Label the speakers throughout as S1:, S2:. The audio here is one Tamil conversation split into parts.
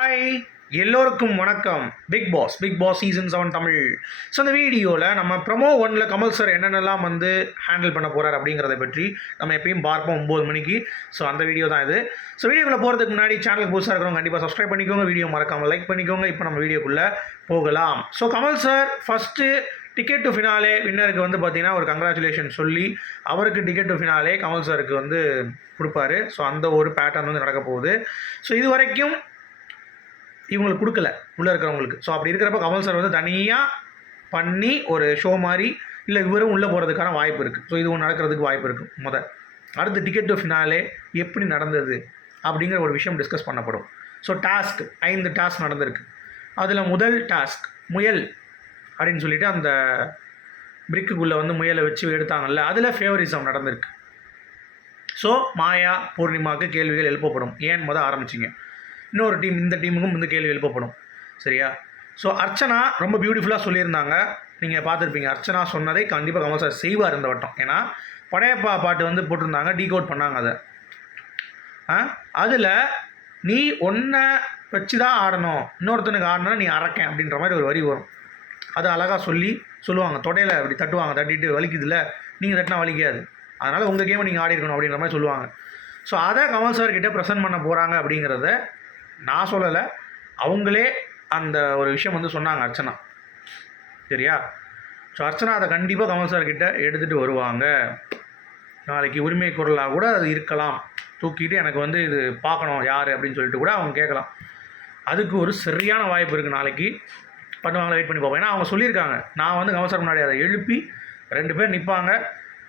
S1: ஹாய் எல்லோருக்கும் வணக்கம். Big Boss Big Boss season seven Tamil. So இந்த வீடியோவில் நம்ம ப்ரமோ ஒன்ல கமல் சார் என்னென்னலாம் வந்து ஹேண்டில் பண்ண போகிறார் அப்படிங்கிறத பற்றி நம்ம எப்பயும் பார்ப்போம் ஒம்பது மணிக்கு. ஸோ அந்த வீடியோ தான் இது. ஸோ வீடியோக்குள்ளே போகிறதுக்கு முன்னாடி சேனலுக்கு புதுசாக இருக்கிறவங்க கண்டிப்பாக சப்ஸ்கிரைப் பண்ணிக்கோங்க. வீடியோ மறக்காமல் லைக் பண்ணிக்கோங்க. இப்போ நம்ம வீடியோக்குள்ளே போகலாம். So Kamal sir first ticket to finale வின்னருக்கு வந்து பார்த்தீங்கன்னா ஒரு கங்க்ராச்சுலேஷன் சொல்லி அவருக்கு டிக்கெட் டு ஃபினாலே கமல் சாருக்கு வந்து கொடுப்பாரு. ஸோ அந்த ஒரு பேட்டர்ன் வந்து நடக்க போகுது. ஸோ இது வரைக்கும் இவங்களுக்கு கொடுக்கல உள்ளே இருக்கிறவங்களுக்கு. ஸோ அப்படி இருக்கிறப்ப கமல் சார் வந்து தனியாக பண்ணி ஒரு ஷோ மாதிரி இல்லை இவரும் உள்ளே போகிறதுக்கான வாய்ப்பு இருக்குது ஸோ இதுவும் நடக்கிறதுக்கு வாய்ப்பு இருக்குது முத. அடுத்து டிக்கெட் ஃபினாலே எப்படி நடந்தது அப்படிங்கிற ஒரு விஷயம் டிஸ்கஸ் பண்ணப்படும். ஸோ டாஸ்க் ஐந்து டாஸ்க் நடந்திருக்கு. அதில் முதல் டாஸ்க் முயல் அப்படின்னு சொல்லிட்டு அந்த பிரிக்குக்குள்ளே வந்து முயலை வச்சு எடுத்தாங்கல்ல அதில் ஃபேவரிசம் நடந்திருக்கு. ஸோ மாயா பூர்ணிமாவுக்கு கேள்விகள் எழுப்பப்படும். ஏன் முத ஆரம்பிச்சிங்க? இன்னொரு டீம் இந்த டீமுக்கும் வந்து கேள்வி எழுப்பப்படும். சரியா? ஸோ அர்ச்சனா ரொம்ப பியூட்டிஃபுல்லாக சொல்லியிருந்தாங்க. நீங்கள் பார்த்துருப்பீங்க. அர்ச்சனா சொன்னதை கண்டிப்பாக கமல் சார் செய்வார் இந்த வட்டம். ஏன்னா படையப்பா பாட்டு வந்து போட்டிருந்தாங்க டீகோட் பண்ணாங்க அதை. ஆ? அதில் நீ ஒன்றை வச்சு தான் ஆடணும். இன்னொருத்தனுக்கு ஆடினா நீ அறக்கேன். அப்படின்ற மாதிரி ஒரு வரி வரும். அது அழகாக சொல்லி சொல்லுவாங்க. தொடையில் அப்படி தட்டுவாங்க. தட்டிட்டு வலிக்குதுல்ல. நீங்கள் தட்டினா வலிக்காது. அதனால் உங்கள் கேமை நீங்கள் ஆடி இருக்கணும் அப்படின்ற மாதிரி சொல்லுவாங்க. ஸோ அதை கமல் சார் கிட்டே ப்ரெசென்ட் பண்ண போகிறாங்க அப்படிங்கிறத நான் சொல்லலை அவங்களே அந்த ஒரு விஷயம் வந்து சொன்னாங்க அர்ச்சனா. சரியா? ஸோ அர்ச்சனா அதை கண்டிப்பாக கமல் சார் கிட்ட எடுத்துகிட்டு வருவாங்க. நாளைக்கு உரிமை குரலாக கூட அது இருக்கலாம். தூக்கிட்டு எனக்கு வந்து இது பார்க்கணும் யார் அப்படின்னு சொல்லிட்டு கூட அவங்க கேட்கலாம். அதுக்கு ஒரு சரியான வாய்ப்பு இருக்குது நாளைக்கு. பண்ணுவாங்களா வெயிட் பண்ணி பார்ப்போம். ஏன்னா அவங்க சொல்லியிருக்காங்க. நான் வந்து கமல் சார் முன்னாடி அதை எழுப்பி ரெண்டு பேர் நிற்பாங்க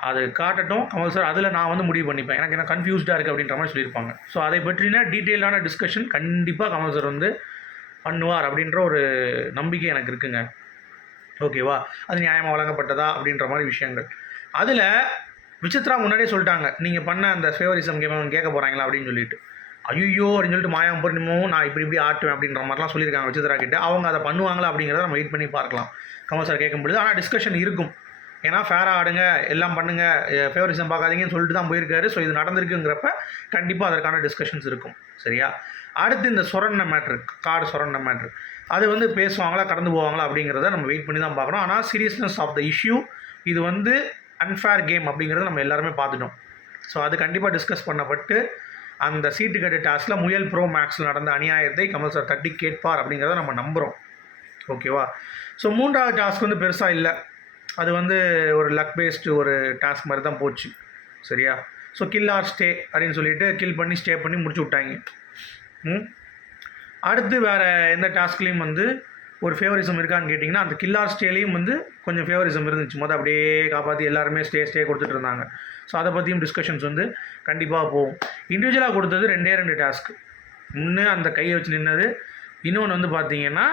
S1: அது காட்டட்டும். கமல் சார் அதில் நான் வந்து முடிவு பண்ணிப்பேன். எனக்கு என்ன கன்ஃபியூஸ்டாக இருக்குது அப்படின்ற மாதிரி சொல்லியிருப்பாங்க. ஸோ அதை பற்றின டீட்டெயிலான டிஸ்கஷன் கண்டிப்பாக கமல் சார் வந்து பண்ணுவார் அப்படின்ற ஒரு நம்பிக்கை எனக்கு இருக்குங்க. ஓகேவா அது நியாயமாக வழங்கப்பட்டதா அப்படின்ற மாதிரி விஷயங்கள். அதில் விசித்ரா முன்னாடியே சொல்லிட்டாங்க. நீங்கள் பண்ண அந்த ஃபேவரிசம் கேம் கேட்க போகிறாங்களா அப்படின்னு சொல்லிட்டு. ஐயோ அப்படின்னு சொல்லிட்டு மாயம் பூர்ணிமாவும் நான் இப்படி இப்படி ஆட்டுவேன் அப்படின்ற மாதிரிலாம் சொல்லியிருக்காங்க விசித்ரா கிட்ட. அவங்க அதை பண்ணுவாங்களா அப்படிங்கிறத நம்ம வெயிட் பண்ணி பார்க்கலாம். கமல் சார் கேட்கும்பொழுது ஆனால் டிஸ்கஷன் இருக்கும். ஏன்னா ஃபேராக ஆடுங்க எல்லாம் பண்ணுங்க ஃபேவரிசம் பார்க்காதீங்கன்னு சொல்லிட்டு தான் போயிருக்காரு. ஸோ இது நடந்திருக்குங்கிறப்ப கண்டிப்பாக அதற்கான டிஸ்கஷன்ஸ் இருக்கும். சரியா? அடுத்து இந்த சுரண்ண மேட்ரு கார்டு சுரண்ண மேட்ரு அது வந்து பேசுவாங்களா கடந்து போவாங்களா அப்படிங்கிறத நம்ம வெயிட் பண்ணி தான் பார்க்குறோம் ஆனால் சீரியஸ்னஸ் ஆஃப் த இஷ்யூ இது வந்து அன்ஃபேர் கேம் அப்படிங்கிறத நம்ம எல்லாருமே பார்த்துட்டோம். ஸோ அது கண்டிப்பாக டிஸ்கஸ் பண்ணப்பட்டு அந்த சீட்டு கட்டு டாஸ்கில் முயல் ப்ரோ மேக்ஸில் நடந்த அநியாயத்தை கமல் சார் தட்டி கேட்பார் அப்படிங்கிறத நம்ம நம்புகிறோம் ஓகேவா ஸோ மூன்றாவது டாஸ்க் வந்து பெருசாக இல்லை. அது வந்து ஒரு லக் பேஸ்டு ஒரு டாஸ்க் மாதிரி தான் போச்சு. சரியா? ஸோ கில் ஆர் ஸ்டே அப்படின்னு சொல்லிட்டு கில் பண்ணி ஸ்டே பண்ணி முடிச்சு விட்டாங்க. ம்? அடுத்து வேறு எந்த டாஸ்க்லேயும் வந்து ஒரு ஃபேவரிசம் இருக்கான்னு கேட்டிங்கன்னா அந்த கில்லார் ஸ்டேலையும் வந்து கொஞ்சம் ஃபேவரிசம் இருந்துச்சு. மொதல் அப்படியே காப்பாற்றி எல்லாருமே ஸ்டே ஸ்டே கொடுத்துட்டு இருந்தாங்க. ஸோ அதை பற்றியும் டிஸ்கஷன்ஸ் வந்து கண்டிப்பாக போகும். இண்டிவிஜுவலாக கொடுத்தது ரெண்டே ரெண்டு டாஸ்க் ஒன்று அந்த கையை வச்சு நின்னது இன்னொன்று வந்து பார்த்தீங்கன்னா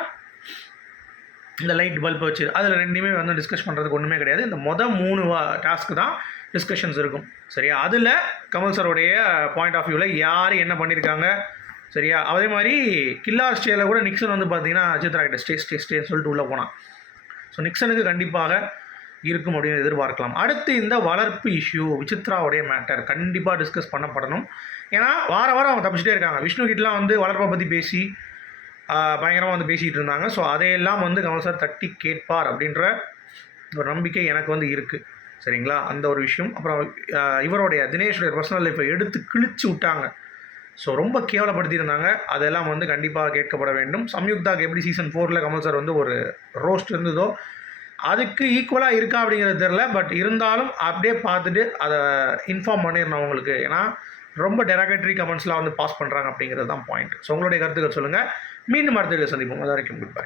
S1: இந்த லைட் பல்ப் வச்சு அதில் ரெண்டுமே வந்து டிஸ்கஸ் பண்ணுறதுக்கு ஒன்றுமே கிடையாது. இந்த மொதல் மூணு டாஸ்க்கு தான் டிஸ்கஷன்ஸ் இருக்கும். சரியா? அதில் கமல் சாருடைய பாயிண்ட் ஆஃப் வியூவில் யார் என்ன பண்ணியிருக்காங்க சரியா? அதே மாதிரி கில்லார் ஸ்டேயில் கூட நிக்சன் வந்து பார்த்தீங்கன்னா சித்ரா கிட்ட ஸ்டே ஸ்டே ஸ்டேன்னு சொல்லிட்டு உள்ளே போனான். ஸோ நிக்சனுக்கு கண்டிப்பாக இருக்கும் அப்படின்னு எதிர்பார்க்கலாம். அடுத்து இந்த வளர்ப்பு இஷ்யூ விசித்ராவுடைய மேட்டர் கண்டிப்பாக டிஸ்கஸ் பண்ணப்படணும். ஏன்னா வார வாரம் அவங்க தப்பிச்சிட்டே இருக்காங்க. விஷ்ணு கிட்டலாம் வந்து வளர்ப்பை பற்றி பேசி பயங்கரமாக வந்து பேசிகிட்டு இருந்தாங்க. ஸோ அதையெல்லாம் வந்து கமல் சார் தட்டி கேட்பார் அப்படின்ற ஒரு நம்பிக்கை எனக்கு வந்து இருக்குது சரிங்களா? அந்த ஒரு விஷயம். அப்புறம் இவருடைய தினேஷுடைய பர்சனல் லைஃப்பை எடுத்து கிழிச்சு விட்டாங்க. ஸோ ரொம்ப கேவலப்படுத்தியிருந்தாங்க அதெல்லாம் வந்து கண்டிப்பாக கேட்கப்பட வேண்டும். சம்யுக்தாக்கு எப்படி சீசன் ஃபோரில் கமல் சார் வந்து ஒரு ரோஸ்ட் இருந்ததோ அதுக்கு ஈக்குவலாக இருக்கா அப்படிங்கிறது தெரில பட் இருந்தாலும் அப்படியே பார்த்துட்டு அதை இன்ஃபார்ம் பண்ணிடணும் அவங்களுக்கு. ஏன்னா ரொம்ப டெராகட்டரி கமெண்ட்ஸ்லாம் வந்து பாஸ் பண்ணுறாங்க அப்படிங்கிறது தான் பாயிண்ட் ஸோ உங்களுடைய கருத்துக்கள் சொல்லுங்கள் மீண்டும் அடுத்த சந்திப்போம். அது வரைக்கும் குட் பை